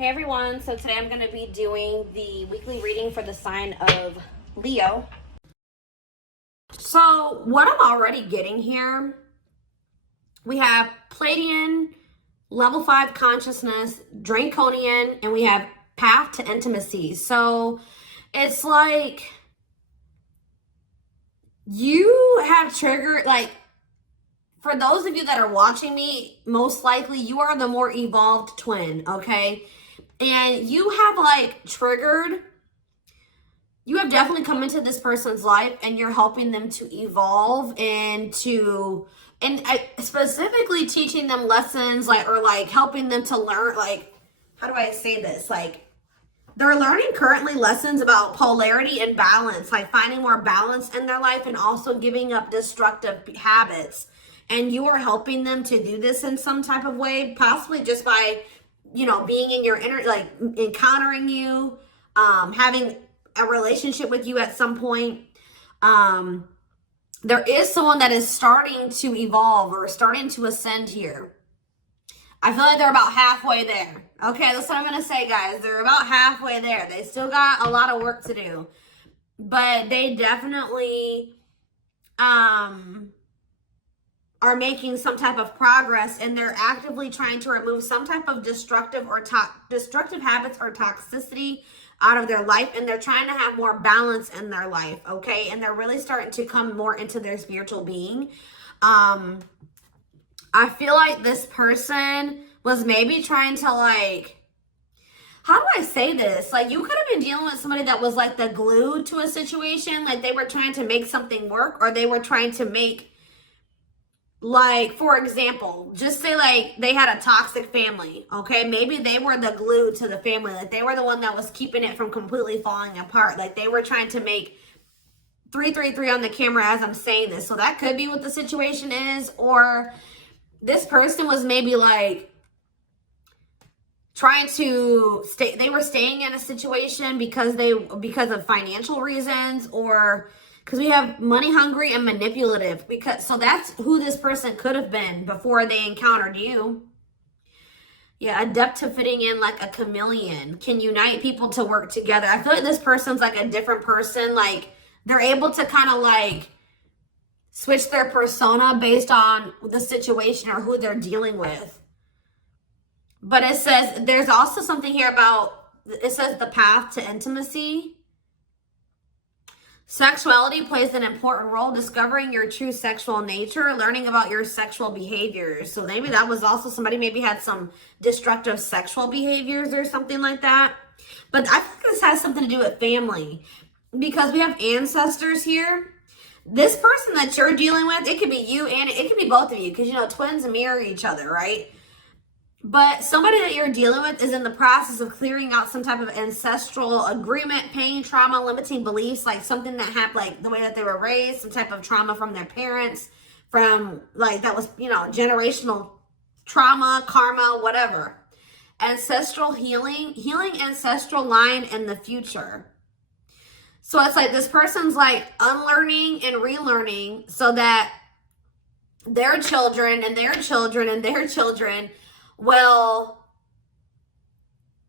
Hey everyone, so today I'm going to be doing the weekly reading for the sign of Leo. So what I'm already getting here, we have Pleiadian, level 5 consciousness, Draconian, and we have path to intimacy. So it's like you have triggered, like, for those of you that are watching me, most likely you are the more evolved twin, okay? And you have like triggered, you have definitely come into this person's life and you're helping them to evolve and specifically teaching them lessons, like, or like helping them to learn, like, how do I say this? Like, they're learning currently lessons about polarity and balance, like finding more balance in their life and also giving up destructive habits. And you are helping them to do this in some type of way, possibly just by, you know, being in your inner, like encountering you, having a relationship with you at some point. There is someone that is starting to evolve or starting to ascend here. I feel like they're about halfway there. Okay, that's what I'm going to say, guys. They're about halfway there. They still got a lot of work to do. But they definitely are making some type of progress, and they're actively trying to remove some type of destructive habits or toxicity out of their life, and they're trying to have more balance in their life, okay? And they're really starting to come more into their spiritual being. I feel like this person was maybe trying to, like, how do I say this? Like, you could have been dealing with somebody that was like the glue to a situation, like they were trying to make something work, or they were trying to make, like, for example, just say like they had a toxic family, okay? Maybe they were the glue to the family. Like, they were the one that was keeping it from completely falling apart. Like, they were trying to make 333 on the camera as I'm saying this. So that could be what the situation is. Or this person was maybe like trying to stay, they were staying in a situation because of financial reasons, or because we have money hungry and manipulative, because so that's who this person could have been before they encountered you. Yeah, adept to fitting in like a chameleon, can unite people to work together. I feel like this person's like a different person. Like, they're able to kind of like switch their persona based on the situation or who they're dealing with. But it says there's also something here about, it says the path to intimacy. Sexuality plays an important role, discovering your true sexual nature, learning about your sexual behaviors. So maybe that was also somebody maybe had some destructive sexual behaviors or something like that. But I think this has something to do with family, because we have ancestors here. This person that you're dealing with, it could be you and it could be both of you, because, you know, twins mirror each other, right? But somebody that you're dealing with is in the process of clearing out some type of ancestral agreement, pain, trauma, limiting beliefs, like something that happened, like the way that they were raised, some type of trauma from their parents, from like that was, you know, generational trauma, karma, whatever. Ancestral healing ancestral line in the future. So it's like this person's like unlearning and relearning so that their children and their children and their children will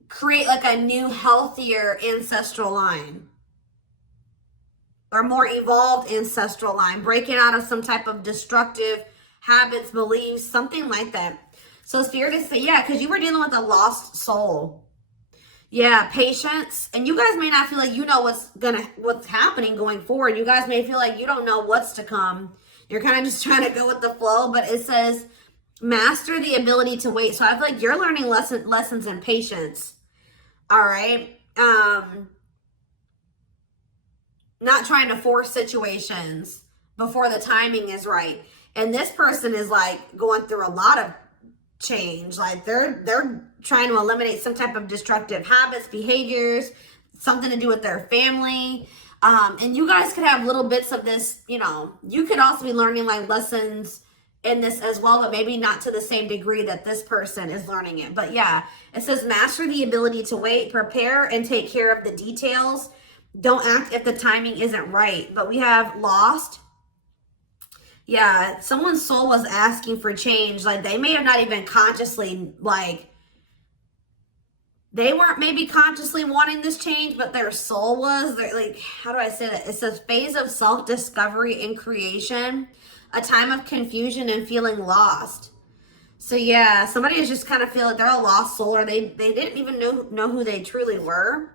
create like a new, healthier ancestral line, or more evolved ancestral line, breaking out of some type of destructive habits, beliefs, something like that. So Spirit is saying, yeah, because you were dealing with a lost soul. Yeah, patience. And you guys may not feel like you know what's happening going forward. You guys may feel like you don't know what's to come. You're kind of just trying to go with the flow, but it says master the ability to wait. So I feel like you're learning lessons in patience. All right. Not trying to force situations before the timing is right. And this person is like going through a lot of change. Like they're trying to eliminate some type of destructive habits, behaviors, something to do with their family. And you guys could have little bits of this, you know, you could also be learning like lessons in this as well, but maybe not to the same degree that this person is learning it. But yeah, it says master the ability to wait, prepare and take care of the details. Don't act if the timing isn't right. But we have lost. Yeah, someone's soul was asking for change. Like, they may have not even consciously like They weren't maybe consciously wanting this change, but their soul was. They're like, how do I say that? It's a phase of self-discovery and creation, a time of confusion and feeling lost. So yeah, somebody is just kind of feeling they're a lost soul, or they didn't even know who they truly were.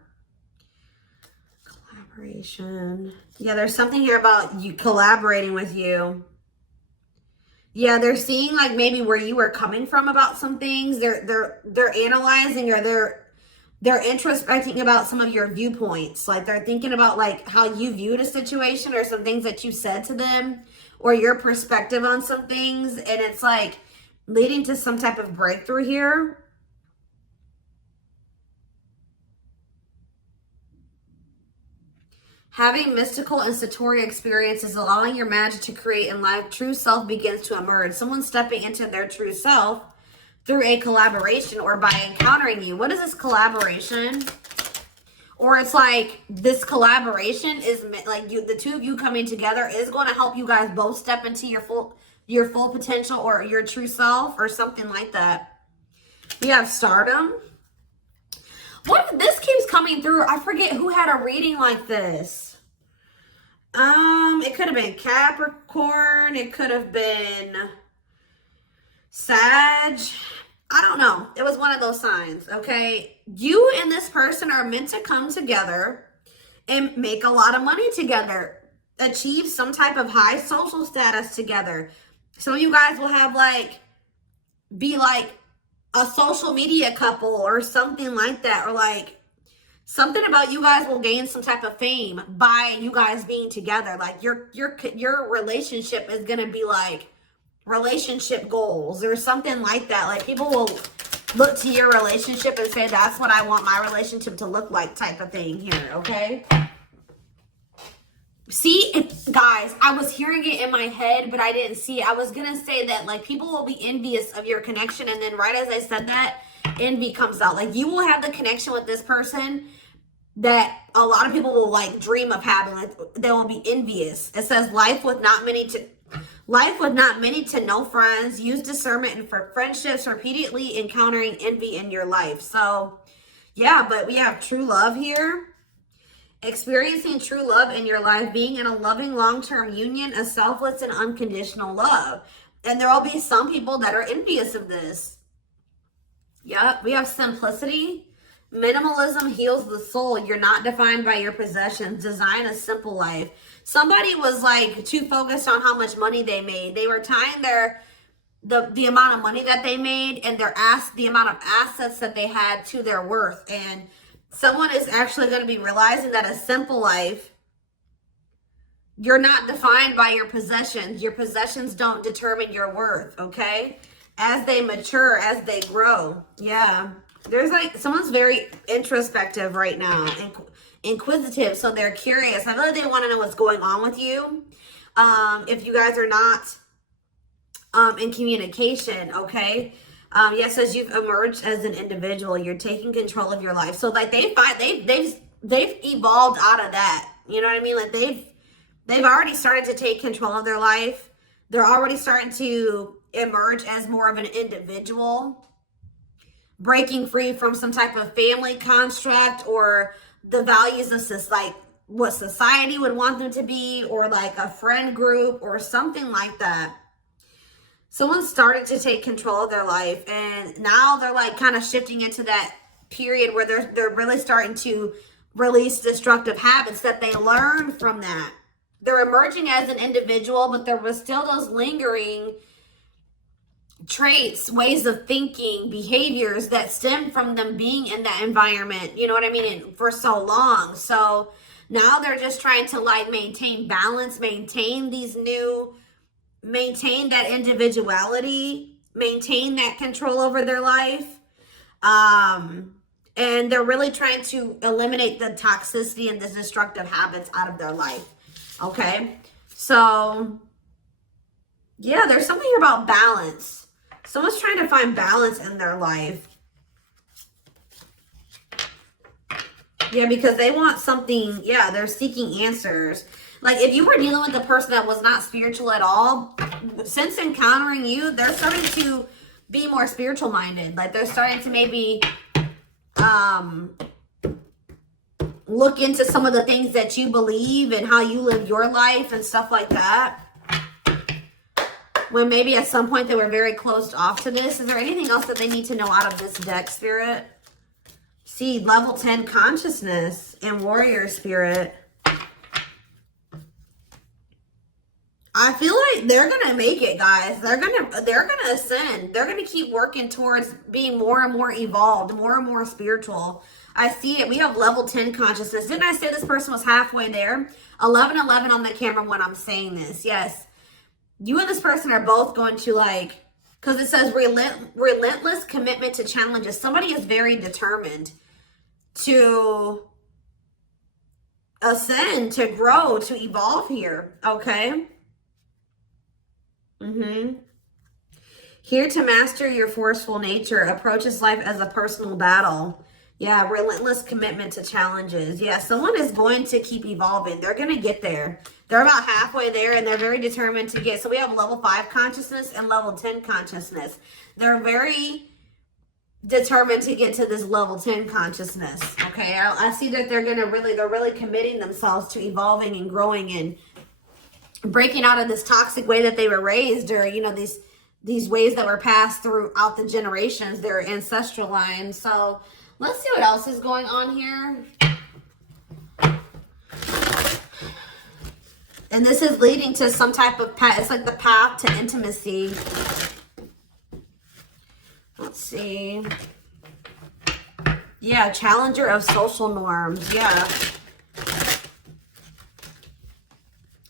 Collaboration. Yeah, there's something here about you collaborating with you. Yeah, they're seeing like maybe where you were coming from about some things. They're analyzing, or they're introspecting about some of your viewpoints. Like they're thinking about like how you viewed a situation, or some things that you said to them, or your perspective on some things. And it's like leading to some type of breakthrough here. Having mystical and satori experiences, allowing your magic to create in life, true self begins to emerge. Someone stepping into their true self through a collaboration or by encountering you. What is this collaboration? Or it's like this collaboration is like you, the two of you coming together is going to help you guys both step into your full potential, or your true self, or something like that. We have stardom. What, this keeps coming through. I forget who had a reading like this. It could have been Capricorn. It could have been Sag. I don't know. It was one of those signs, okay? You and this person are meant to come together and make a lot of money together. Achieve some type of high social status together. Some of you guys will have like, be like a social media couple or something like that. Or like something about you guys will gain some type of fame by you guys being together. Like your relationship is going to be like relationship goals or something like that. Like people will look to your relationship and say, that's what I want my relationship to look like, type of thing here. Okay. See, guys, I was hearing it in my head, but I didn't see it. I was going to say that like people will be envious of your connection. And then right as I said that, envy comes out. Like you will have the connection with this person that a lot of people will like dream of having. Like they will be envious. It says life with not many to no friends. Use discernment and for friendships, repeatedly encountering envy in your life. So yeah, but we have true love here. Experiencing true love in your life, being in a loving long-term union, a selfless and unconditional love. And there will be some people that are envious of this. Yep, we have simplicity. Minimalism heals the soul. You're not defined by your possessions. Design a simple life. Somebody was like too focused on how much money they made. They were tying the amount of money that they made and the amount of assets that they had to their worth. And someone is actually going to be realizing that a simple life, you're not defined by your possessions. Your possessions don't determine your worth, okay? As they mature, as they grow. Yeah. There's like, someone's very introspective right now and inquisitive. So they're curious. I know they want to know what's going on with you. If you guys are not in communication, okay? Yes, as you've emerged as an individual, you're taking control of your life. So like they've evolved out of that. You know what I mean? Like they've already started to take control of their life. They're already starting to emerge as more of an individual, breaking free from some type of family construct or the values of like what society would want them to be, or like a friend group or something like that. Someone started to take control of their life, and now they're like kind of shifting into that period where they're really starting to release destructive habits that they learned from that. They're emerging as an individual, but there was still those lingering traits, ways of thinking, behaviors that stem from them being in that environment, you know what I mean, and for so long. So now they're just trying to like maintain balance, maintain that individuality, maintain that control over their life. And they're really trying to eliminate the toxicity and the destructive habits out of their life. Okay. So yeah, there's something about balance. Someone's trying to find balance in their life. Yeah, because they want something. Yeah, they're seeking answers. Like if you were dealing with a person that was not spiritual at all, since encountering you, they're starting to be more spiritual minded. Like they're starting to maybe look into some of the things that you believe and how you live your life and stuff like that. When maybe at some point they were very closed off to this. Is there anything else that they need to know out of this deck, Spirit? See, level 10 consciousness and warrior spirit. I feel like they're gonna make it, guys. They're gonna ascend. They're gonna keep working towards being more and more evolved, more and more spiritual. I see it. We have level 10 consciousness. Didn't I say this person was halfway there? 1111 on the camera when I'm saying this. Yes. You and this person are both going to, like, because it says relentless commitment to challenges. Somebody is very determined to ascend, to grow, to evolve here. Okay. Here to master your forceful nature. Approaches life as a personal battle. Yeah, relentless commitment to challenges. Yeah, someone is going to keep evolving. They're going to get there. They're about halfway there, and they're very determined to get. So we have level 5 consciousness and level 10 consciousness. They're very determined to get to this level 10 consciousness. Okay, I see that they're really committing themselves to evolving and growing and breaking out of this toxic way that they were raised, or, you know, these ways that were passed throughout the generations, their ancestral line. So let's see what else is going on here. And this is leading to some type of path. It's like the path to intimacy. Let's see. Yeah, challenger of social norms. Yeah.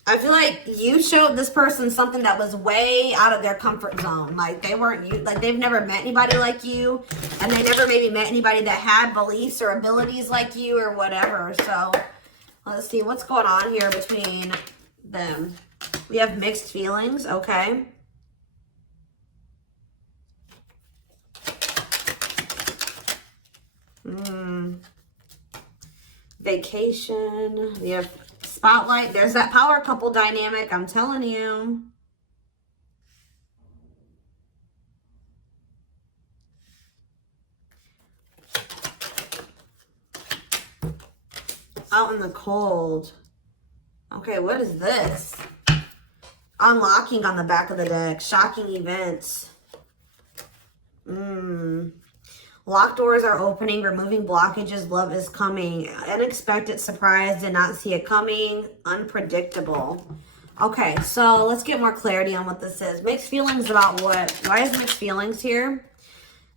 I feel like you showed this person something that was way out of their comfort zone. Like they weren't, like they've never met anybody like you, and they never maybe met anybody that had beliefs or abilities like you or whatever. So let's see what's going on here between them. We have mixed feelings. Okay. Vacation. We have spotlight. There's that power couple dynamic. I'm telling you. Out in the cold. Okay, what is this? Unlocking on the back of the deck. Shocking events. Locked doors are opening, removing blockages, love is coming. Unexpected surprise, did not see it coming. Unpredictable. Okay, so let's get more clarity on what this is. Mixed feelings about what? Why is mixed feelings here?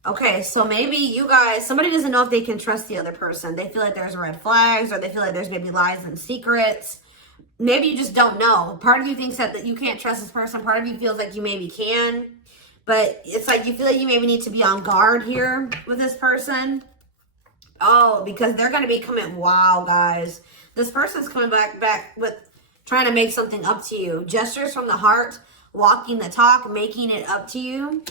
Okay, so maybe you guys, somebody doesn't know if they can trust the other person. They feel like there's red flags, or they feel like there's maybe lies and secrets. Maybe you just don't know. Part of you thinks that you can't trust this person. Part of you feels like you maybe can. But it's like you feel like you maybe need to be on guard here with this person. Oh, because they're going to be coming. Wow, guys. This person's coming back with trying to make something up to you. Gestures from the heart, walking the talk, making it up to you.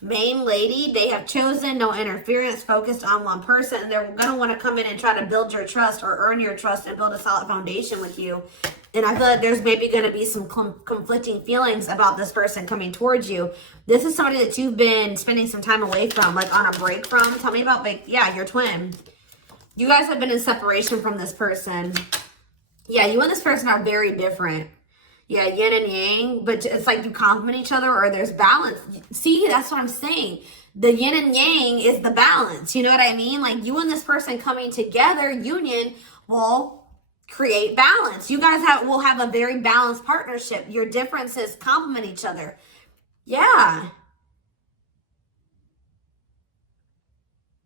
Main lady, they have chosen no interference, focused on one person. And they're going to want to come in and try to build your trust or earn your trust and build a solid foundation with you. And I feel like there's maybe going to be some conflicting feelings about this person coming towards you. This is somebody that you've been spending some time away from, like on a break from. Tell me about, like, yeah, your twin. You guys have been in separation from this person. Yeah, you and this person are very different. Yeah, yin and yang, but it's like you complement each other, or there's balance. See, that's what I'm saying. The yin and yang is the balance. You know what I mean? Like you and this person coming together, union, will create balance. You guys will have a very balanced partnership. Your differences complement each other. Yeah.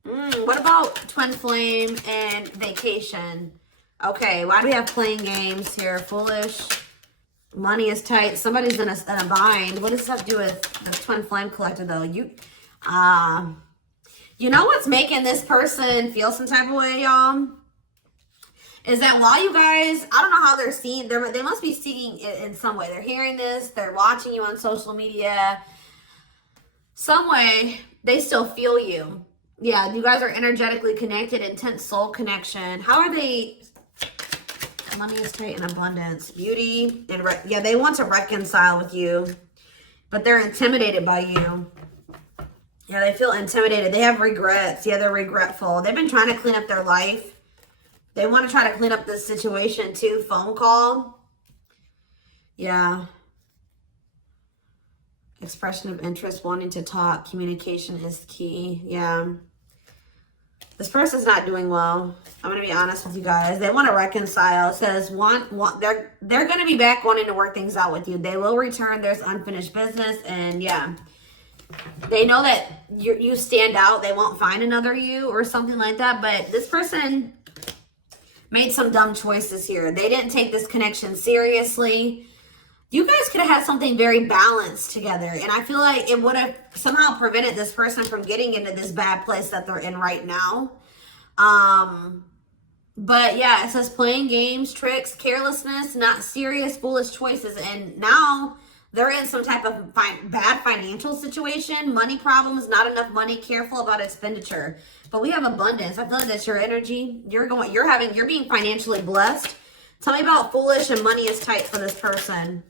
What about twin flame and vacation? Okay, why do we have playing games here? Foolish. Money is tight. Somebody's in a bind. What does this have to do with the twin flame collector, though? You know what's making this person feel some type of way, y'all? Is that while you guys, I don't know how they're seeing, they must be seeing it in some way. They're hearing this, they're watching you on social media. Some way, they still feel you. Yeah, you guys are energetically connected, intense soul connection. How are they? Money is tight and abundance. Beauty, and yeah, they want to reconcile with you, but they're intimidated by you. Yeah, they feel intimidated. They have regrets. Yeah, they're regretful. They've been trying to clean up their life. They want to try to clean up this situation too. Phone call. Yeah. Expression of interest, wanting to talk. Communication is key. Yeah. This person's not doing well. I'm going to be honest with you guys. They want to reconcile. It says they're going to be back wanting to work things out with you. They will return. There's unfinished business. And yeah, they know that you stand out. They won't find another you or something like that. But this person made some dumb choices here. They didn't take this connection seriously. You guys could have had something very balanced together. And I feel like it would have somehow prevented this person from getting into this bad place that they're in right now. But yeah, it says playing games, tricks, carelessness, not serious, foolish choices. And now they're in some type of bad financial situation, money problems, not enough money, careful about expenditure. But we have abundance. I feel like that's your energy. You're being financially blessed. Tell me about foolish and money is tight for this person.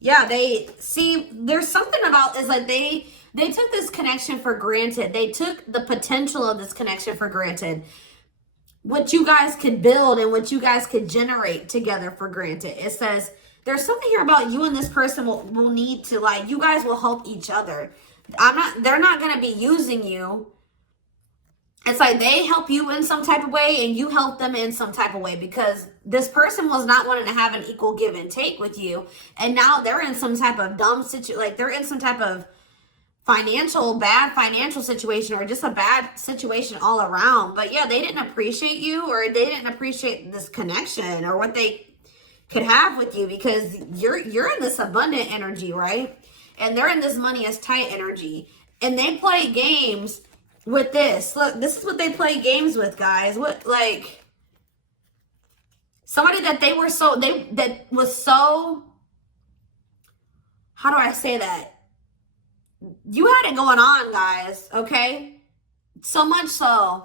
Yeah, there's something about this, like they took this connection for granted. They took the potential of this connection for granted. What you guys could build and what you guys could generate together for granted. It says there's something here about you and this person will need to, like, you guys will help each other. They're not going to be using you. It's like they help you in some type of way and you help them in some type of way, because this person was not wanting to have an equal give and take with you. And now they're in some type of dumb situation, like they're in some type of bad financial situation, or just a bad situation all around. But yeah, they didn't appreciate you, or they didn't appreciate this connection or what they could have with you, because you're in this abundant energy, right? And they're in this money is tight energy. And they play games with this. Look, this is what they play games with, guys. What, like, somebody that that was so, how do I say that? You had it going on, guys, okay? So much so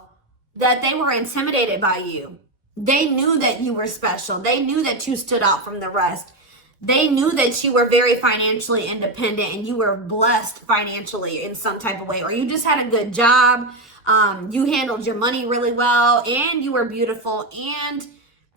that they were intimidated by you. They knew that you were special. They knew that you stood out from the rest. They knew that you were very financially independent and you were blessed financially in some type of way, or you just had a good job. You handled your money really well, and you were beautiful. And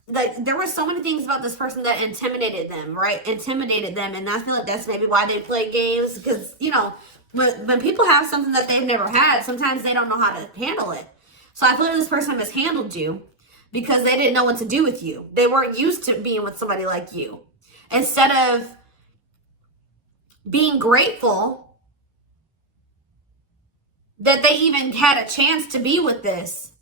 like, there were so many things about this person that intimidated them, right? Intimidated them. And I feel like that's maybe why they play games, because, you know, when people have something that they've never had, sometimes they don't know how to handle it. So I feel like this person mishandled you because they didn't know what to do with you. They weren't used to being with somebody like you. Instead of being grateful that they even had a chance to be with this,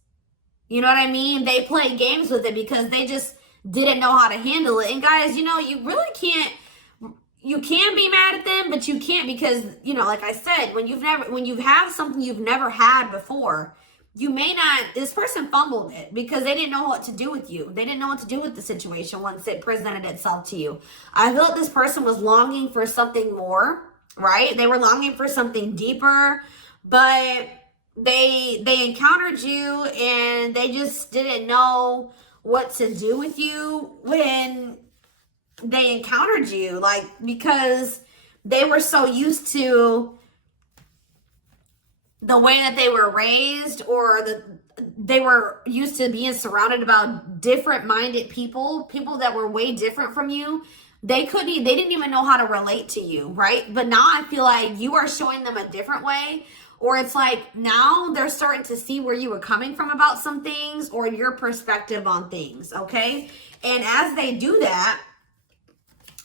you know what I mean? They play games with it because they just didn't know how to handle it. And guys, you know, you really can't, you can be mad at them, but you can't, because, you know, like I said, when you have something you've never had before, you may not, this person fumbled it because they didn't know what to do with you. They didn't know what to do with the situation once it presented itself to you. I feel like this person was longing for something more, right? They were longing for something deeper, but they encountered you and they just didn't know what to do with you when they encountered you, like, because they were so used to the way that they were raised, or they were used to being surrounded about different minded people that were way different from you. They didn't even know how to relate to you, right? But now I feel like you are showing them a different way, or it's like now they're starting to see where you were coming from about some things, or your perspective on things, okay? And as they do that,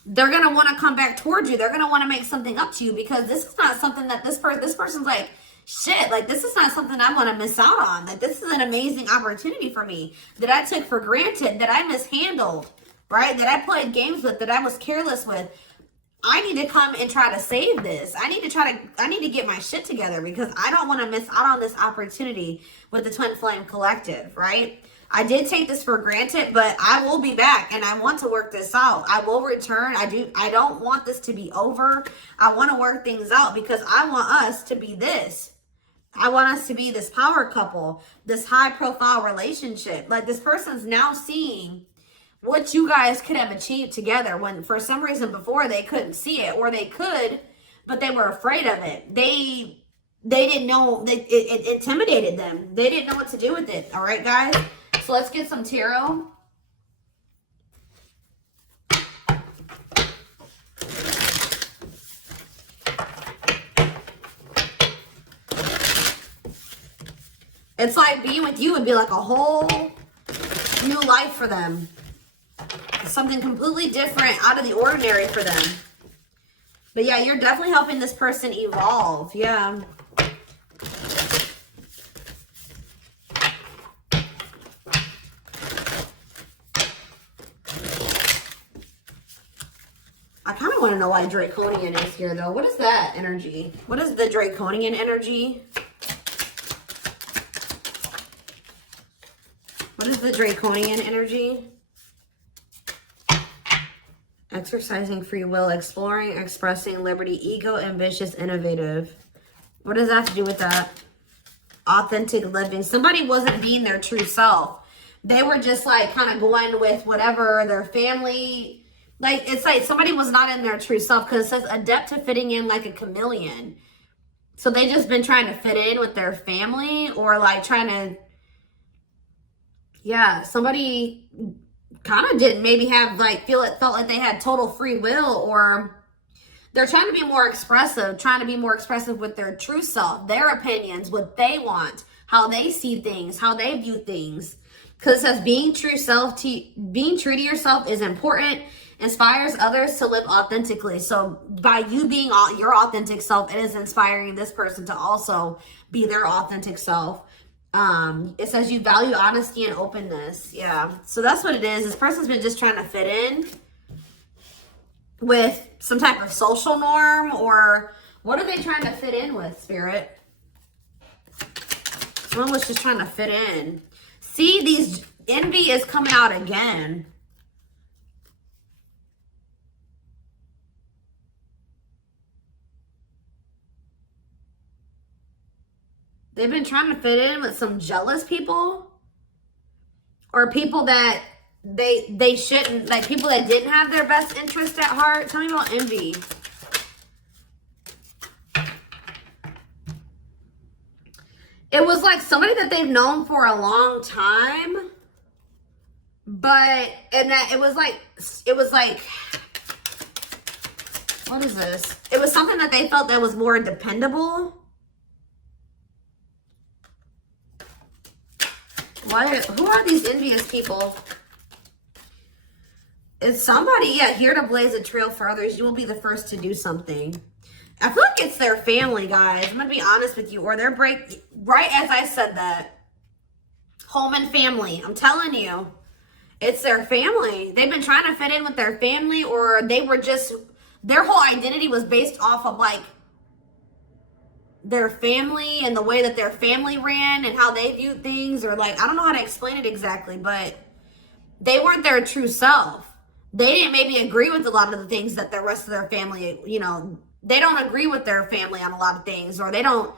they're going to want to come back towards you. They're going to want to make something up to you, because this is not something that this person's like, shit, like, this is not something I want to miss out on. Like, this is an amazing opportunity for me that I took for granted, that I mishandled, right? That I played games with, that I was careless with. I need to come and try to save this. I need to get my shit together, because I don't want to miss out on this opportunity with the Twin Flame Collective, right? I did take this for granted, but I will be back and I want to work this out. I will return. I don't want this to be over. I want to work things out, because I want us to be this. I want us to be this power couple, this high profile relationship. Like, this person's now seeing what you guys could have achieved together, when for some reason before they couldn't see it, or they could, but they were afraid of it. They they didn't know, it intimidated them. They didn't know what to do with it. All right, guys? So let's get some tarot. It's like being with you would be like a whole new life for them. Something completely different, out of the ordinary for them. But yeah, you're definitely helping this person evolve. Yeah. I kind of want to know why Draconian is here, though. What is that energy? What is the Draconian energy? What is the Draconian energy? Exercising free will, exploring, expressing liberty, ego, ambitious, innovative. What does that have to do with that? Authentic living. Somebody wasn't being their true self. They were just like kind of going with whatever their family, like it's like somebody was not in their true self, because it says adept to fitting in like a chameleon. So they just been trying to fit in with their family, or like trying to, yeah, somebody kind of didn't maybe have like felt like they had total free will, or they're trying to be more expressive, with their true self, their opinions, what they want, how they see things, how they view things. Because it says being true to yourself is important, inspires others to live authentically. So by you being your authentic self, it is inspiring this person to also be their authentic self. It says you value honesty and openness. Yeah. So that's what it is. This person's been just trying to fit in with some type of social norm, or what are they trying to fit in with, Spirit? Someone was just trying to fit in. See, these envy is coming out again. They've been trying to fit in with some jealous people, or people that they shouldn't, like people that didn't have their best interest at heart. Tell me about envy. It was like somebody that they've known for a long time, and that it was like, what is this? It was something that they felt that was more dependable. Who are these envious people? It's somebody, yeah, here to blaze a trail for others. You will be the first to do something. I feel like it's their family, guys. I'm going to be honest with you. Or their right as I said that. Home and family. I'm telling you. It's their family. They've been trying to fit in with their family, or they were just, their whole identity was based off of like their family and the way that their family ran and how they viewed things, or like, I don't know how to explain it exactly, but they weren't their true self. They didn't maybe agree with a lot of the things that the rest of their family, you know, they don't agree with their family on a lot of things, or they don't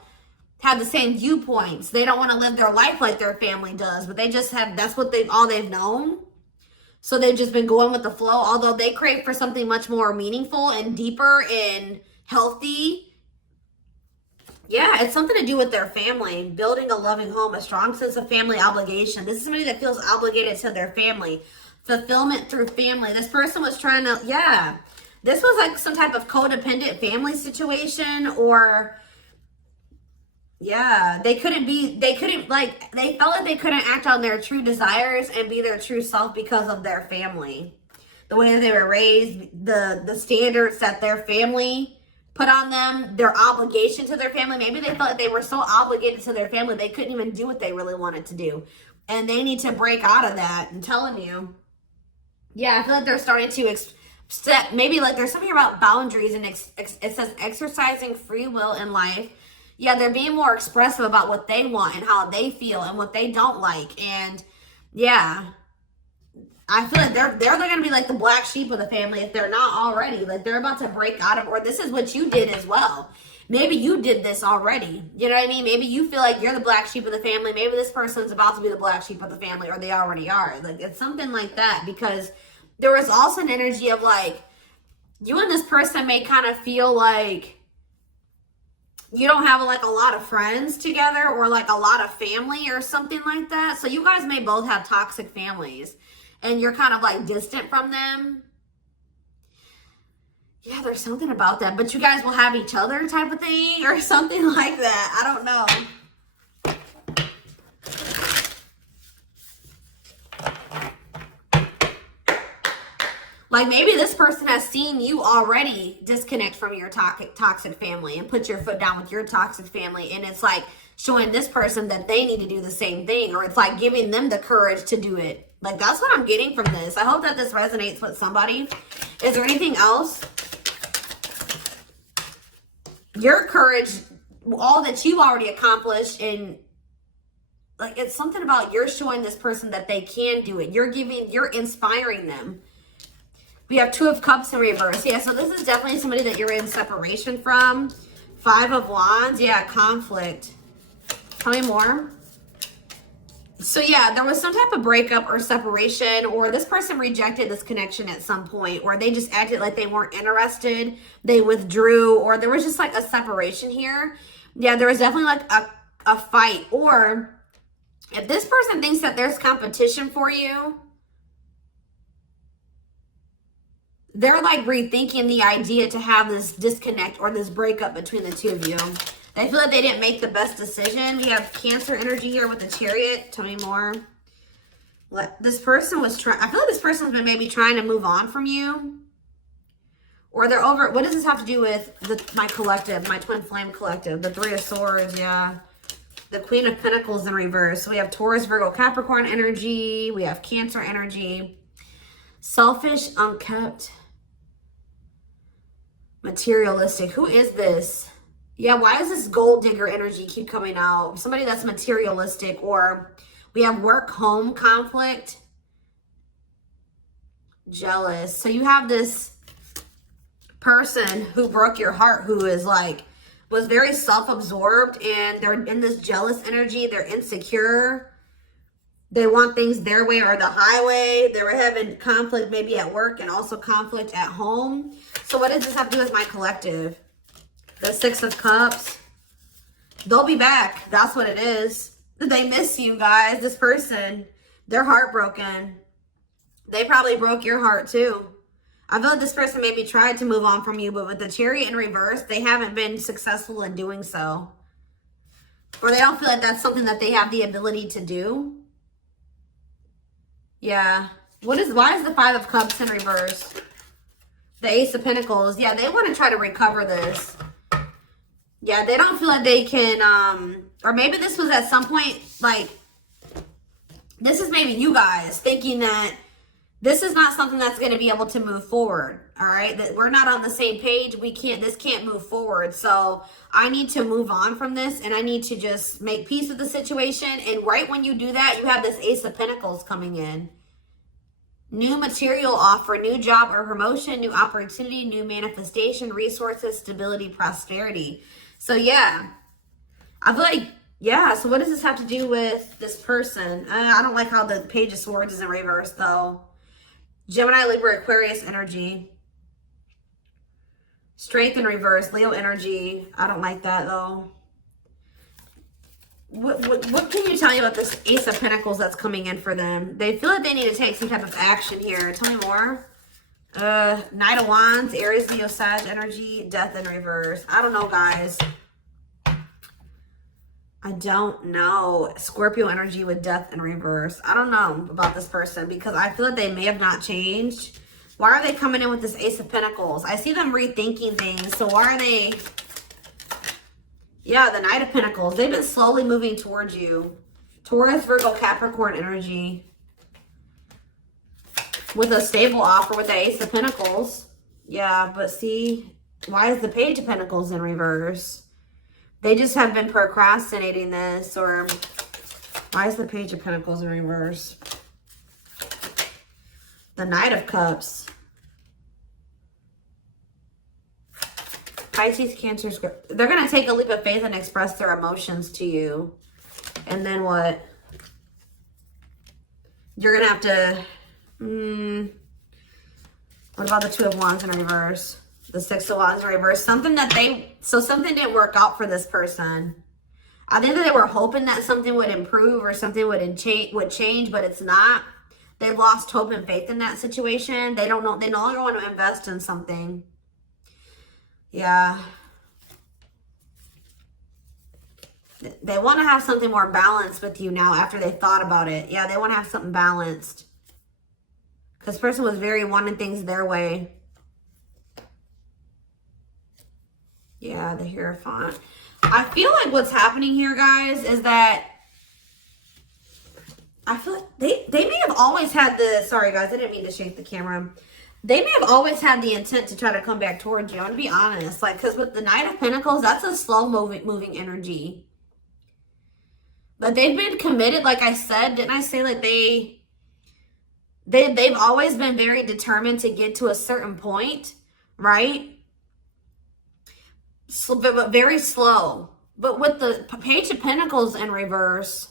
have the same viewpoints. They don't want to live their life like their family does, but they just have, that's what all they've known. So they've just been going with the flow, although they crave for something much more meaningful and deeper and healthy. Yeah, it's something to do with their family, building a loving home, a strong sense of family obligation. This is somebody that feels obligated to their family, fulfillment through family. This person was trying to, yeah, this was like some type of codependent family situation, or yeah, they felt like they couldn't act on their true desires and be their true self because of their family. The way that they were raised, the standards that their family put on them, their obligation to their family. Maybe they felt like they were so obligated to their family, they couldn't even do what they really wanted to do. And they need to break out of that. I'm telling you. Yeah, I feel like they're starting to step, maybe like there's something about boundaries, and it says exercising free will in life. Yeah, they're being more expressive about what they want and how they feel and what they don't like. And yeah, I feel like they're going to be like the black sheep of the family if they're not already. Like they're about to break out of, or this is what you did as well. Maybe you did this already. You know what I mean? Maybe you feel like you're the black sheep of the family. Maybe this person's about to be the black sheep of the family, or they already are. Like it's something like that, because there was also an energy of like, you and this person may kind of feel like you don't have like a lot of friends together or like a lot of family or something like that. So you guys may both have toxic families and you're kind of like distant from them. Yeah, there's something about that, but you guys will have each other type of thing or something like that. I don't know. Like maybe this person has seen you already disconnect from your toxic family and put your foot down with your toxic family. And it's like showing this person that they need to do the same thing, or it's like giving them the courage to do it. Like that's what I'm getting from this. I hope that this resonates with somebody. Is there anything else? Your courage, all that you've already accomplished, and like it's something about you're showing this person that they can do it. You're inspiring them. We have 2 of Cups in reverse. Yeah, so this is definitely somebody that you're in separation from. 5 of Wands. Yeah, conflict. Tell me more. So yeah, there was some type of breakup or separation, or this person rejected this connection at some point, or they just acted like they weren't interested. They withdrew, or there was just like a separation here. Yeah, there was definitely like a fight. Or if this person thinks that there's competition for you, they're like rethinking the idea to have this disconnect or this breakup between the 2 of you. They feel like they didn't make the best decision. We have Cancer energy here with the Chariot. Tell me more. This person was trying, I feel like this person's been maybe trying to move on from you. Or they're over, what does this have to do with my collective, my twin flame collective? The 3 of Swords, yeah. The Queen of Pentacles in reverse. So we have Taurus, Virgo, Capricorn energy. We have Cancer energy. Selfish, unkept. Materialistic. Who is this? Yeah, why does this gold digger energy keep coming out? Somebody that's materialistic. Or we have work home conflict. Jealous. So you have this person who broke your heart, who is like, was very self-absorbed, and they're in this jealous energy. They're insecure. They want things their way or the highway. They were having conflict maybe at work and also conflict at home. So what does this have to do with my collective? The 6 of Cups. They'll be back. That's what it is. They miss you guys. This person, they're heartbroken. They probably broke your heart too. I feel like this person maybe tried to move on from you, but with the Chariot in reverse, they haven't been successful in doing so. Or they don't feel like that's something that they have the ability to do. Yeah. Why is the 5 of Cups in reverse? The Ace of Pentacles. Yeah, they want to try to recover this. Yeah, they don't feel like they can, or maybe this was at some point, like, this is maybe you guys thinking that this is not something that's going to be able to move forward. All right. That we're not on the same page. This can't move forward. So I need to move on from this, and I need to just make peace with the situation. And right when you do that, you have this Ace of Pentacles coming in. New material offer, new job or promotion, new opportunity, new manifestation, resources, stability, prosperity. So yeah, I feel like, yeah. So what does this have to do with this person? I don't like how the Page of Swords is in reverse though. Gemini, Libra, Aquarius energy. Strength in reverse, Leo energy. I don't like that though. What can you tell me about this Ace of Pentacles that's coming in for them? They feel like they need to take some type of action here. Tell me more. Knight of Wands, Aries, Leo, Sag energy, Death in reverse. I don't know, guys. I don't know. Scorpio energy with Death in reverse. I don't know about this person because I feel like they may have not changed. Why are they coming in with this Ace of Pentacles? I see them rethinking things. So why are they... Yeah, the Knight of Pentacles. They've been slowly moving towards you. Taurus, Virgo, Capricorn energy. With a stable offer with the Ace of Pentacles. Yeah, but see, why is the Page of Pentacles in reverse? They just have been procrastinating this. Or why is the Page of Pentacles in reverse? The Knight of Cups. Pisces, Cancer, Scorpio. They're going to take a leap of faith and express their emotions to you. And then what? You're going to have to... what about the Two of Wands in reverse? The Six of Wands in reverse. Something didn't work out for this person. I think that they were hoping that something would improve or something would change, but it's not. They lost hope and faith in that situation. They don't know. They no longer want to invest in something. Yeah. They want to have something more balanced with you now after they thought about it. Yeah, they want to have something balanced. Because this person was very wanting things their way. Yeah, the Hierophant. I feel like what's happening here, guys, is that I feel like they may have always had the, sorry guys, I didn't mean to shake the camera. They may have always had the intent to try to come back towards you. I'm going to be honest. Like, because with the Knight of Pentacles, that's a slow moving energy. But they've been committed, like I said. Didn't I say like they've always been very determined to get to a certain point, right? So, but very slow. But with the Page of Pentacles in reverse,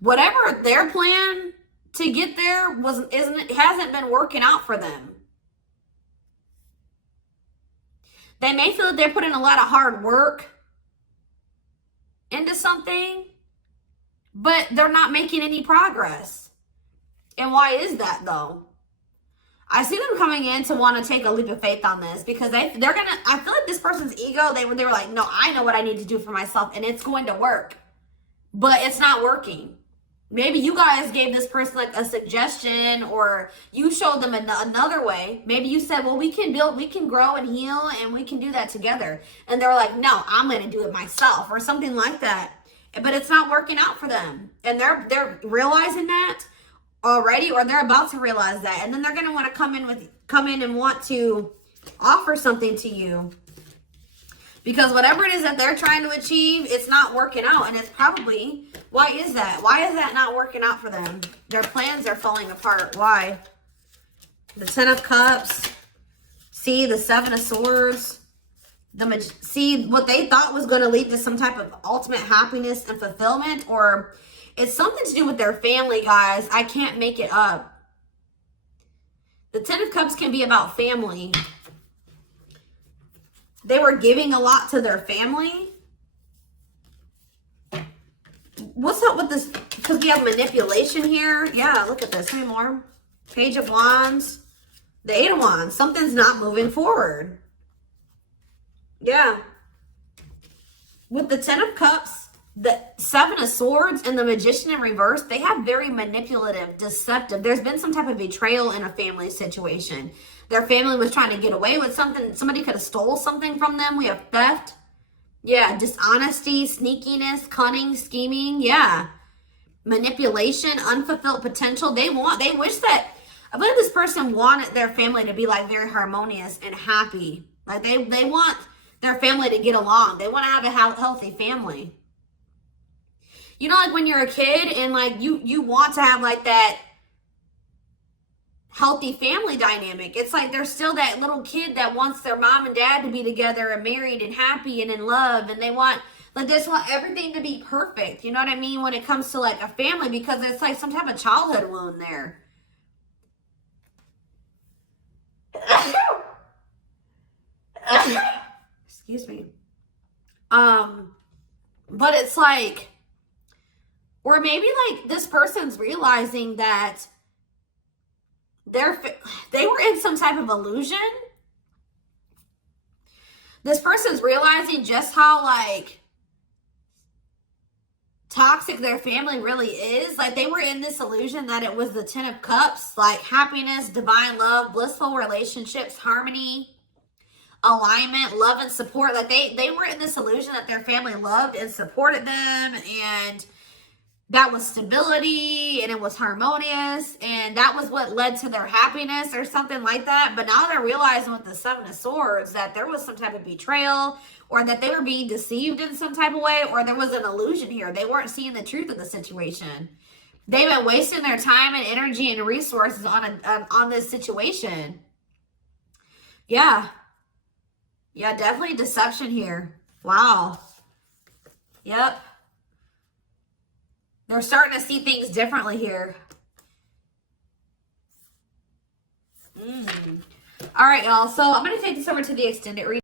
whatever their plan to get there hasn't been working out for them. They may feel that they're putting a lot of hard work into something, but they're not making any progress. And why is that though? I see them coming in to want to take a leap of faith on this because they're gonna, I feel like this person's ego, they were like, no, I know what I need to do for myself and it's going to work, but it's not working. Maybe you guys gave this person like a suggestion, or you showed them another way. Maybe you said, well, we can build, we can grow and heal, and we can do that together. And they're like, no, I'm going to do it myself, or something like that. But it's not working out for them. And they're realizing that already, or they're about to realize that. And then they're going to want to come in and want to offer something to you. Because whatever it is that they're trying to achieve, it's not working out. And it's probably, why is that? Why is that not working out for them? Their plans are falling apart. Why? The Ten of Cups. See, the Seven of Swords. See, what they thought was going to lead to some type of ultimate happiness and fulfillment. Or it's something to do with their family, guys. I can't make it up. The Ten of Cups can be about family. They were giving a lot to their family. What's up with this? Because we have manipulation here. Yeah, look at this. How many more? Page of Wands. The Eight of Wands. Something's not moving forward. Yeah. With the Ten of Cups, the Seven of Swords, and the Magician in reverse, they have very manipulative, deceptive. There's been some type of betrayal in a family situation. Their family was trying to get away with something. Somebody could have stole something from them. We have theft. Yeah, dishonesty, sneakiness, cunning, scheming. Yeah. Manipulation, unfulfilled potential. They wish that, I believe this person wanted their family to be like very harmonious and happy. Like they want their family to get along. They want to have a healthy family. You know, like when you're a kid and like you want to have like that healthy family dynamic. It's like there's still that little kid that wants their mom and dad to be together and married and happy and in love, and they want everything to be perfect. You know what I mean? When it comes to like a family, because it's like some type of childhood wound there. Excuse me. But it's like, or maybe like this person's realizing that they were in some type of illusion. This person's realizing just how like toxic their family really is. Like they were in this illusion that it was the Ten of Cups, like happiness, divine love, blissful relationships, harmony, alignment, love and support. Like they were in this illusion that their family loved and supported them, and that was stability, and it was harmonious, and that was what led to their happiness or something like that. But now they're realizing with the Seven of Swords that there was some type of betrayal, or that they were being deceived in some type of way, or there was an illusion here. They weren't seeing the truth of the situation. They've been wasting their time and energy and resources on this situation. Yeah. Yeah, definitely deception here. Wow. Yep. They're starting to see things differently here. All right, y'all. So I'm going to take this over to the extended reading.